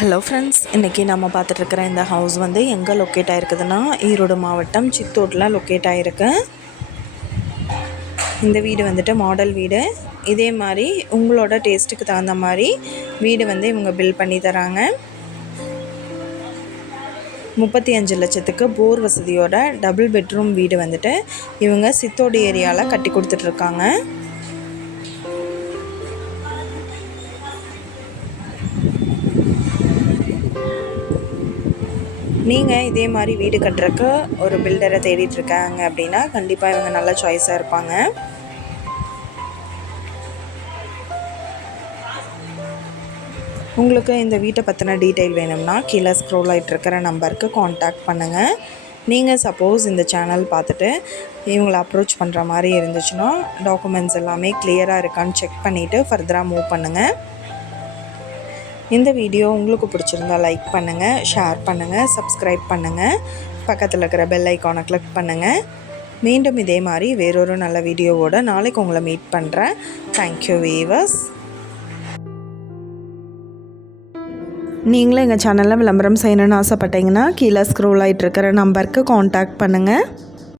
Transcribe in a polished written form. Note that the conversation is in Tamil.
ஹலோ ஃப்ரெண்ட்ஸ், இன்றைக்கி நம்ம பார்த்துட்ருக்கிற இந்த ஹவுஸ் வந்து எங்கே லொக்கேட் ஆகிருக்குதுன்னா ஈரோடு மாவட்டம் சித்தோட்டில் லொக்கேட் ஆகிருக்கு. இந்த வீடு வந்துட்டு மாடல் வீடு. இதே மாதிரி உங்களோட டேஸ்ட்டுக்கு தகுந்த மாதிரி வீடு வந்து இவங்க பில்ட் பண்ணி தராங்க. 35 லட்சத்துக்கு போர் வசதியோட டபுள் பெட்ரூம் வீடு வந்துட்டு இவங்க சித்தோடு ஏரியாவில் கட்டி கொடுத்துட்ருக்காங்க. நீங்கள் இதே மாதிரி வீடு கட்டுறக்கு ஒரு பில்டரை தேடிட்டுருக்காங்க அப்படின்னா கண்டிப்பாக இவங்க நல்ல சாய்ஸாக இருப்பாங்க. உங்களுக்கு இந்த வீட்டை பற்றின டீட்டெயில் வேணும்னா கீழே ஸ்க்ரோல் ஆகிட்டுருக்கிற நம்பருக்கு காண்டாக்ட் பண்ணுங்கள். நீங்கள் சப்போஸ் இந்த சேனல் பார்த்துட்டு இவங்களை அப்ரோச் பண்ணுற மாதிரி இருந்துச்சுன்னா டாக்குமெண்ட்ஸ் எல்லாமே கிளியராக இருக்கான்னு செக் பண்ணிவிட்டு ஃபர்தராக மூவ் பண்ணுங்கள். இந்த வீடியோ உங்களுக்கு பிடிச்சிருந்தால் லைக் பண்ணுங்கள், ஷேர் பண்ணுங்கள், சப்ஸ்கிரைப் பண்ணுங்கள், பக்கத்தில் இருக்கிற பெல் ஐக்கானை கிளிக் பண்ணுங்கள். மீண்டும் இதே மாதிரி வேறொரு நல்ல வீடியோவோடு நாளைக்கு உங்களை மீட் பண்ணுறேன். Thank you viewers. நீங்களும் எங்கள் சேனலில் விளம்பரம் செய்யணுன்னு ஆசைப்பட்டீங்கன்னா கீழே ஸ்க்ரோல் ஆகிட்டு இருக்கிற நம்பருக்கு காண்டாக்ட் பண்ணுங்கள்.